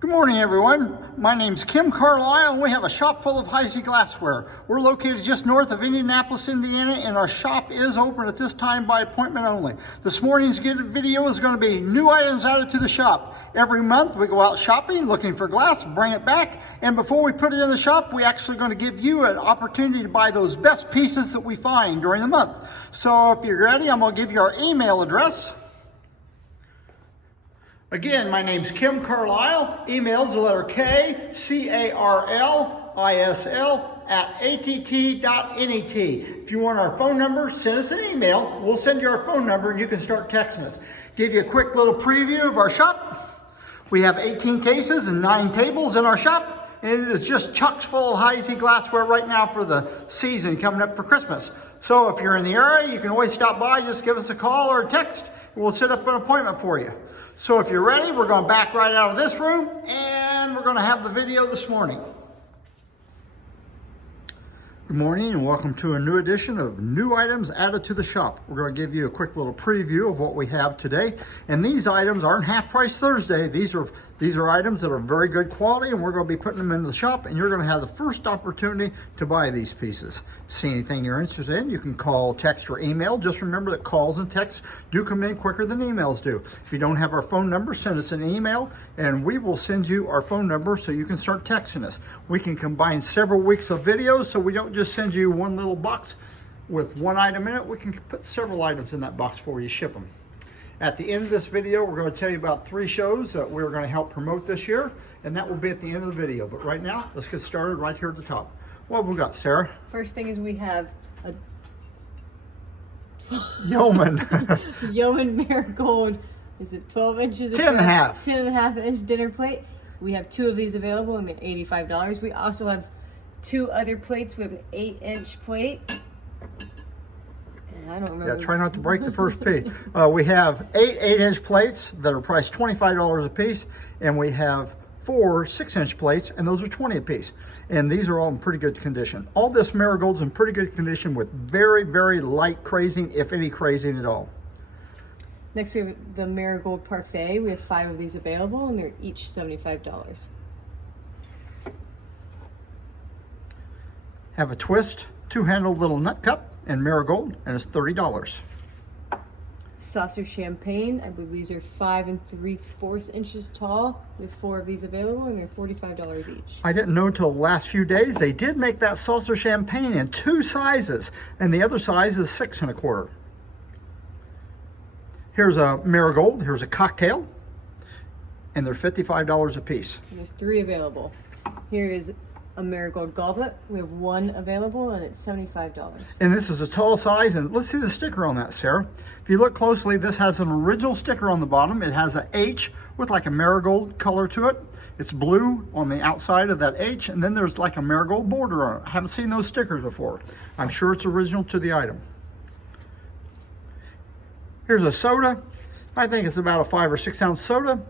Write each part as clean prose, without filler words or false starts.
Good morning, everyone. My name's Kim Carlisle, and we have a shop full of Heisey glassware. We're located just north of Indianapolis, Indiana, and our shop is open at this time by appointment only. This morning's video is going to be new items added to the shop. Every month we go out shopping, looking for glass, bring it back, and before we put it in the shop, we're actually going to give you an opportunity to buy those best pieces that we find during the month. So if you're ready, I'm going to give you our email address. Again, my name's Kim Carlisle. Email's the letter K, C-A-R-L-I-S-L @att.net. If you want our phone number, send us an email. We'll send you our phone number and you can start texting us. Give you a quick little preview of our shop. We have 18 cases and 9 tables in our shop, and it is just chock full of Heisey glassware right now for the season coming up for Christmas. So if you're in the area, you can always stop by, just give us a call or a text, and we'll set up an appointment for you. So if you're ready, we're going to back right out of this room and we're going to have the video this morning. Good morning and welcome to a new edition of New Items Added to the Shop. We're going to give you a quick little preview of what we have today. And these items aren't half price Thursday. These are items that are very good quality, and we're going to be putting them into the shop, and you're going to have the first opportunity to buy these pieces. See anything you're interested in, you can call, text, or email. Just remember that calls and texts do come in quicker than emails do. If you don't have our phone number, send us an email, and we will send you our phone number so you can start texting us. We can combine several weeks of videos, so we don't just send you one little box with one item in it. We can put several items in that box before you ship them. At the end of this video, we're going to tell you about 3 shows that we're going to help promote this year, and that will be at the end of the video. But right now, let's get started right here at the top. What have we got, Sarah? First thing is we have a Yeoman. Yeoman Marigold. Is it 12 inches? 10.5. 10.5 inch dinner plate. We have 2 of these available, and they're $85. We also have 2 other plates. We have an 8-inch plate. I don't remember. Yeah, try not to break the first piece. We have 8 8-inch plates that are priced $25 a piece, and we have 4 6-inch plates, and those are $20 a piece. And these are all in pretty good condition. All this marigold's in pretty good condition with very, very light crazing, if any crazing at all. Next, we have the Marigold Parfait. We have 5 of these available, and they're each $75. Have a twist, 2-handled little nut cup and marigold, and it's $30. Saucer Champagne. I believe these are 5 3/4 inches tall. We have 4 of these available, and they're $45 each. I didn't know until the last few days they did make that saucer champagne in 2 sizes, and the other size is 6 1/4. Here's a marigold, here's a cocktail, and they're $55 a piece. And there's 3 available. Here is a marigold goblet. We have 1 available, and it's $75. And this is a tall size, and let's see the sticker on that, Sarah. If you look closely, this has an original sticker on the bottom. It has an H with like a marigold color to it. It's blue on the outside of that H, and then there's like a marigold border on it. I haven't seen those stickers before. I'm sure it's original to the item. Here's a soda. I think it's about a 5 or 6 ounce soda,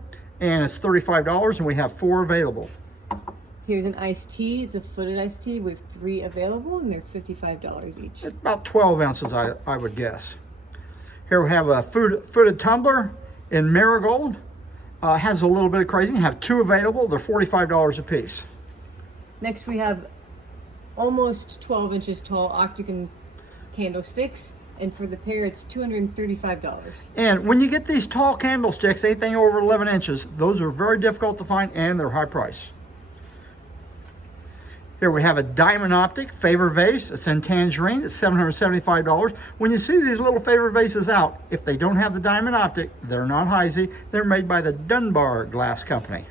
and it's $35, and we have 4 available. Here's an iced tea. It's a footed iced tea. We have 3 available, and they're $55 each. It's about 12 ounces, I would guess. Here we have a footed tumbler in marigold. Has a little bit of crazing. Have 2 available. They're $45 a piece. Next, we have almost 12 inches tall octagon candlesticks. And for the pair, it's $235. And when you get these tall candlesticks, anything over 11 inches, those are very difficult to find, and they're high price. Here we have a diamond optic favor vase. It's in tangerine. It's $775. When you see these little favor vases out, if they don't have the diamond optic, they're not Heisey. They're made by the Dunbar Glass Company.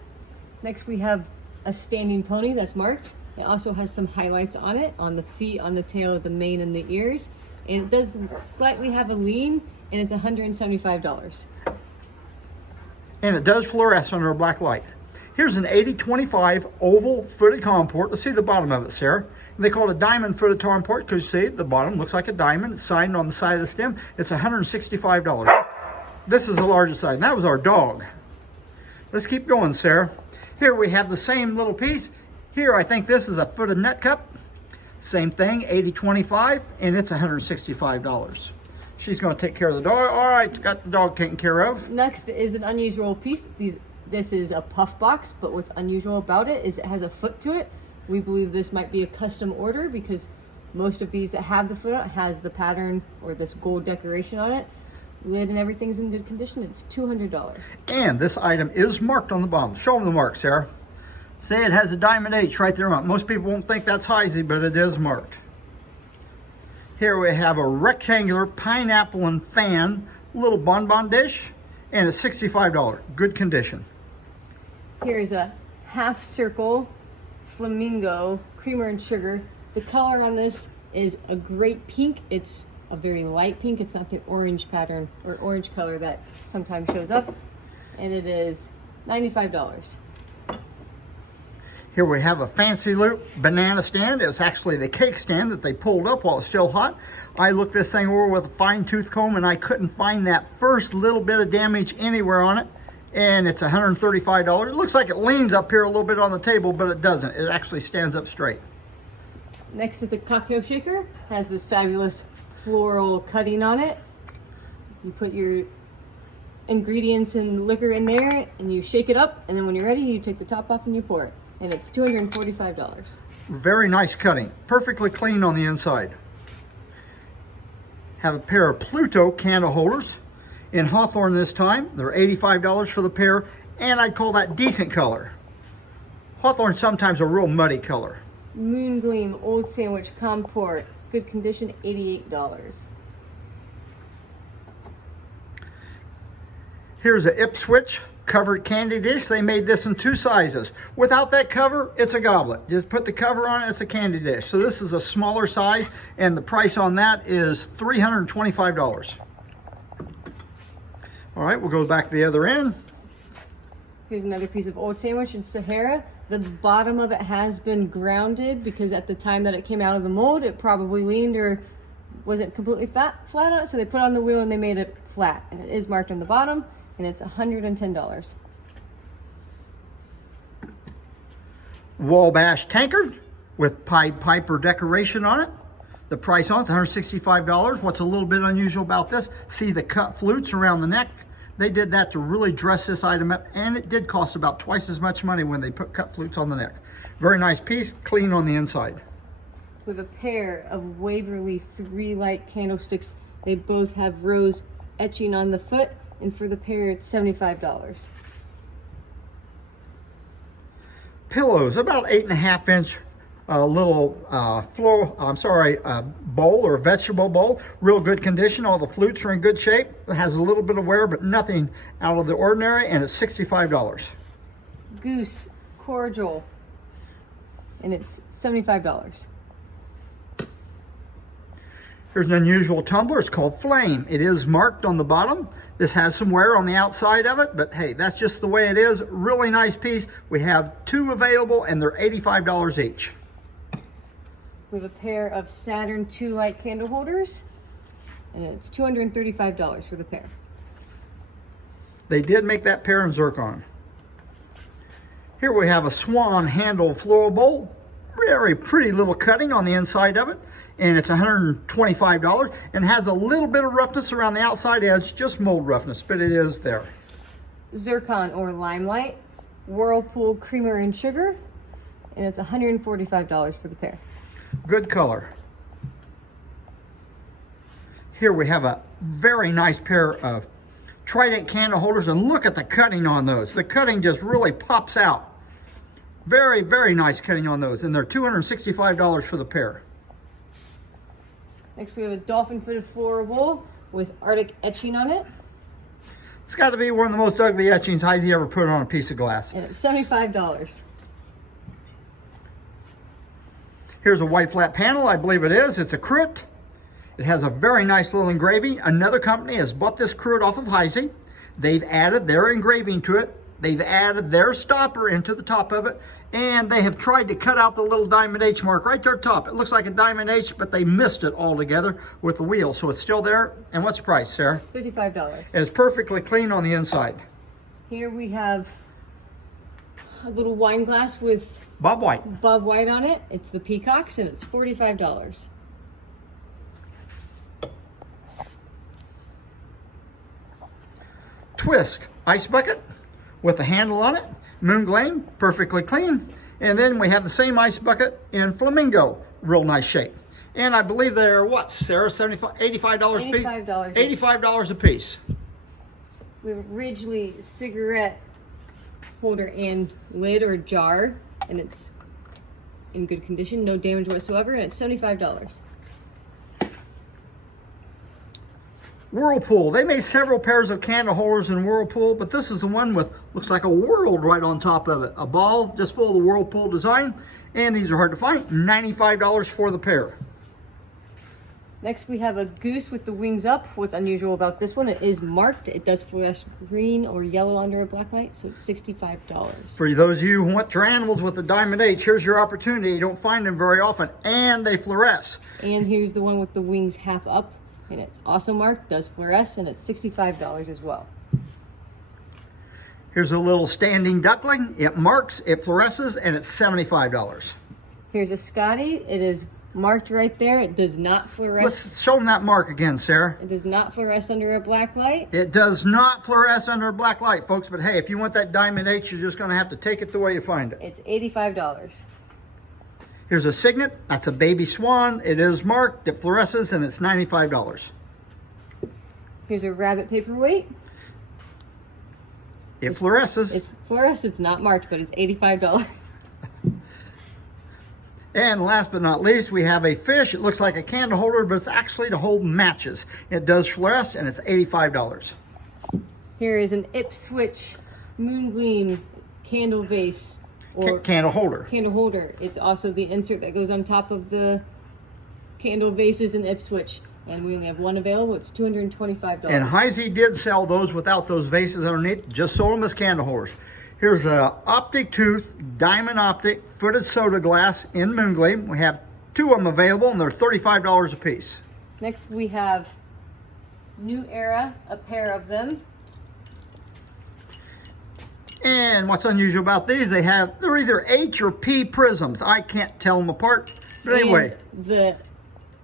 Next, we have a standing pony that's marked. It also has some highlights on it, on the feet, on the tail, the mane, and the ears. And it does slightly have a lean, and it's $175. And it does fluoresce under a black light. Here's an 80-25 oval footed comport. Let's see the bottom of it, Sarah. And they call it a diamond footed comport because, see, the bottom looks like a diamond. It's signed on the side of the stem. It's $165. This is the largest size. And that was our dog. Let's keep going, Sarah. Here we have the same little piece. Here, I think this is a footed nut cup. Same thing, 80-25, and it's $165. She's going to take care of the dog. All right, got the dog taken care of. Next is an unused roll piece. These This is a puff box, but what's unusual about it is it has a foot to it. We believe this might be a custom order because most of these that have the foot on it has the pattern or this gold decoration on it. Lid and everything's in good condition. It's $200. And this item is marked on the bottom. Show them the mark, Sarah. Say it has a diamond H right there on it. Most people won't think that's Heisey, but it is marked. Here we have a rectangular pineapple and fan little bonbon dish, and it's $65. Good condition. Here's a half circle flamingo creamer and sugar. The color on this is a great pink. It's a very light pink. It's not the orange pattern or orange color that sometimes shows up. And it is $95. Here we have a fancy loop banana stand. It was actually the cake stand that they pulled up while it's still hot. I looked this thing over with a fine tooth comb and I couldn't find that first little bit of damage anywhere on it. And it's $135. It looks like it leans up here a little bit on the table, but it doesn't. It actually stands up straight. Next is a cocktail shaker. Has this fabulous floral cutting on it. You put your ingredients and liquor in there and you shake it up, and then when you're ready you take the top off and you pour it. And it's $245. Very nice cutting. Perfectly clean on the inside. Have a pair of Pluto candle holders in Hawthorne this time. They're $85 for the pair, and I'd call that decent color. Hawthorne's sometimes a real muddy color. Moon Gleam Old Sandwich Comport. Good condition, $88. Here's a Ipswich covered candy dish. They made this in 2 sizes. Without that cover, it's a goblet. Just put the cover on it, it's a candy dish. So this is a smaller size, and the price on that is $325. All right, we'll go back to the other end. Here's another piece of Old Sandwich in Sahara. The bottom of it has been grounded because at the time that it came out of the mold, it probably leaned or wasn't completely flat on it. So they put it on the wheel and they made it flat. And it is marked on the bottom, and it's $110. Wabash tankard with Pied Piper decoration on it. The price on it's $165. What's a little bit unusual about this, see the cut flutes around the neck? They did that to really dress this item up, and it did cost about twice as much money when they put cut flutes on the neck. Very nice piece, clean on the inside. With a pair of Waverly 3-light candlesticks. They both have rose etching on the foot, and for the pair it's $75. Pillows, about 8.5 inch little bowl or vegetable bowl. Real good condition. All the flutes are in good shape. It has a little bit of wear, but nothing out of the ordinary, and it's $65. Goose cordial, and it's $75. Here's an unusual tumbler. It's called Flame. It is marked on the bottom. This has some wear on the outside of it, but hey, that's just the way it is. Really nice piece. We have 2 available, and they're $85 each. We have a pair of Saturn 2-light candle holders, and it's $235 for the pair. They did make that pair in zircon. Here we have a swan handle floral bowl. Very pretty little cutting on the inside of it, and it's $125, and has a little bit of roughness around the outside edge, just mold roughness, but it is there. Zircon or limelight, Whirlpool creamer and sugar, and it's $145 for the pair. Good color. Here we have a very nice pair of Trident candle holders, and look at the cutting on those. The cutting just really pops out. Very, very nice cutting on those, and they're $265 for the pair. Next we have a dolphin footed floral bowl with Arctic etching on it. It's got to be one of the most ugly etchings Heisey ever put on a piece of glass. And it's $75. Here's a white flat panel, I believe it is. It's a cruet. It has a very nice little engraving. Another company has bought this cruet off of Heisey. They've added their engraving to it. They've added their stopper into the top of it, and they have tried to cut out the little diamond H mark right there top. It looks like a diamond H, but they missed it altogether with the wheel, so it's still there. And what's the price, Sarah? $55. And it's perfectly clean on the inside. Here we have a little wine glass with Bob White. Bob White on it. It's the Peacocks, and it's $45. Twist ice bucket with a handle on it. Moon Gleam, perfectly clean. And then we have the same ice bucket in Flamingo, real nice shape. And I believe they're what, Sarah, $85 a piece? $85. $85 a piece. We have Ridgely cigarette holder and lid or jar, and it's in good condition, no damage whatsoever, and it's $75. Whirlpool. They made several pairs of candle holders in Whirlpool, but this is the one with, looks like a world right on top of it. A ball just full of the Whirlpool design, and these are hard to find. $95 for the pair. Next we have a goose with the wings up. What's unusual about this one, it is marked. It does flash green or yellow under a black light, so it's $65. For those of you who want your animals with the Diamond H, here's your opportunity. You don't find them very often, and they fluoresce. And here's the one with the wings half up, and it's also marked, does fluoresce, and it's $65 as well. Here's a little standing duckling. It marks, it fluoresces, and it's $75. Here's a Scotty. It is marked right there. It does not fluoresce. Let's show them that mark again, Sarah. It does not fluoresce under a black light. It does not fluoresce under a black light, folks. But hey, if you want that Diamond H, you're just going to have to take it the way you find it. It's $85. Here's a Signet. That's a baby swan. It is marked. It fluoresces, and it's $95. Here's a rabbit paperweight. It fluoresces. It's fluoresced. It's not marked, but it's $85. And last but not least, we have a fish. It looks like a candle holder, but it's actually to hold matches. It does fluoresce, and it's $85. Here is an Ipswich Moon Gleam candle vase or Candle holder. candle holder. It's also the insert that goes on top of the candle vases in Ipswich. And we only have one available. It's $225. And Heisey did sell those without those vases underneath. Just sold them as candle holders. Here's a optic tooth, diamond optic, footed soda glass in Moon Gleam. We have two of them available, and they're $35 a piece. Next we have New Era, a pair of them. And what's unusual about these, they're either H or P prisms. I can't tell them apart. But anyway. And the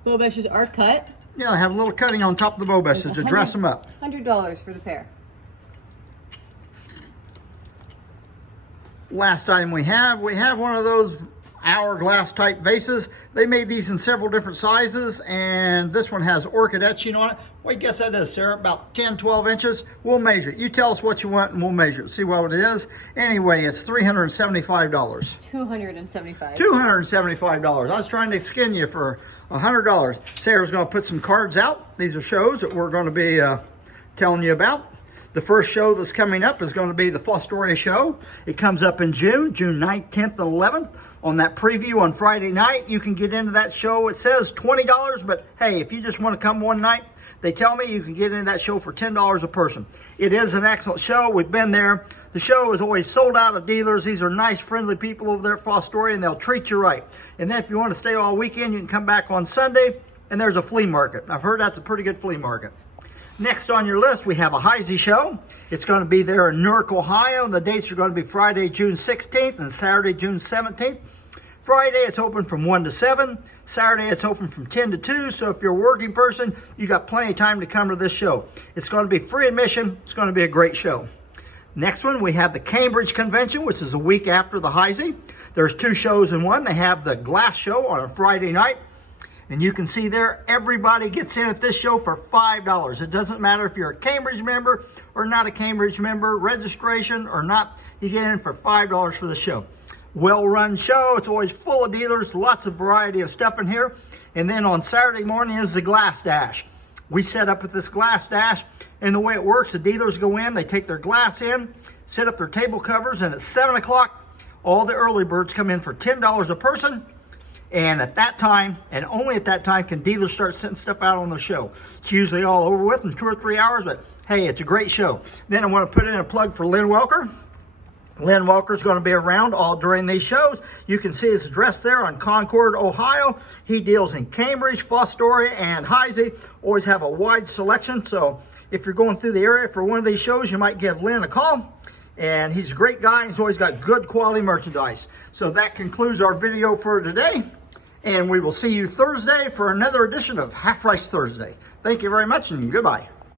bow meshes are cut. Yeah, they have a little cutting on top of the bow meshes to dress them up. $100 for the pair. Last item we have one of those hourglass type vases. They made these in several different sizes, and this one has orchid etching on it. What do you guess that is, Sarah? About 10, 12 inches. We'll measure it. You tell us what you want and we'll measure it. See what it is. Anyway, it's $375. $275. $275. I was trying to skin you for $100. Sarah's going to put some cards out. These are shows that we're going to be telling you about. The first show that's coming up is going to be the Fostoria show. It comes up in June 9th, 10th, and 11th. On that preview on Friday night, you can get into that show. It says $20, but hey, if you just want to come one night, they tell me you can get into that show for $10 a person. It is an excellent show. We've been there. The show is always sold out of dealers. These are nice, friendly people over there at Fostoria, and they'll treat you right. And then if you want to stay all weekend, you can come back on Sunday, and there's a flea market. I've heard that's a pretty good flea market. Next on your list, we have a Heisey show. It's going to be there in Newark, Ohio. And the dates are going to be Friday, June 16th and Saturday, June 17th. Friday, it's open from 1 to 7. Saturday, it's open from 10 to 2. So if you're a working person, you got plenty of time to come to this show. It's going to be free admission. It's going to be a great show. Next one, we have the Cambridge Convention, which is a week after the Heisey. There's two shows in one. They have the glass show on a Friday night. And you can see there, everybody gets in at this show for $5. It doesn't matter if you're a Cambridge member or not a Cambridge member, registration or not, you get in for $5 for the show. Well-run show. It's always full of dealers, lots of variety of stuff in here. And then on Saturday morning is the glass dash. We set up at this glass dash, and the way it works, the dealers go in, they take their glass in, set up their table covers, and at 7 o'clock, all the early birds come in for $10 a person. And at that time, and only at that time, can dealers start sending stuff out on the show. It's usually all over with in 2 or 3 hours, but hey, it's a great show. Then I want to put in a plug for Lynn Welker. Lynn Welker's going to be around all during these shows. You can see his address there on Concord, Ohio. He deals in Cambridge, Fostoria, and Heisey. Always have a wide selection, so if you're going through the area for one of these shows, you might give Lynn a call. And he's a great guy, and he's always got good quality merchandise. So that concludes our video for today. And we will see you Thursday for another edition of Half Price Thursday. Thank you very much, and goodbye.